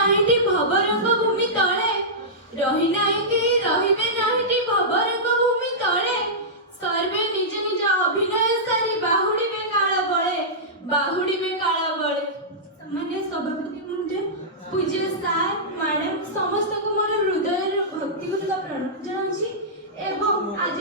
नाहीटी भवरंग भूमि तळे रही नाही की रहिबे नाहीटी भवरंग भूमि तळे सर्वे निज निज अभिनय सारी बाहुड़िबे काळ बळे सामान्य सभापति महोदय पूज्य सार मैडम समस्त को मोर हृदय भक्तिपूर्ण प्रणाम जनाउछि एवं आज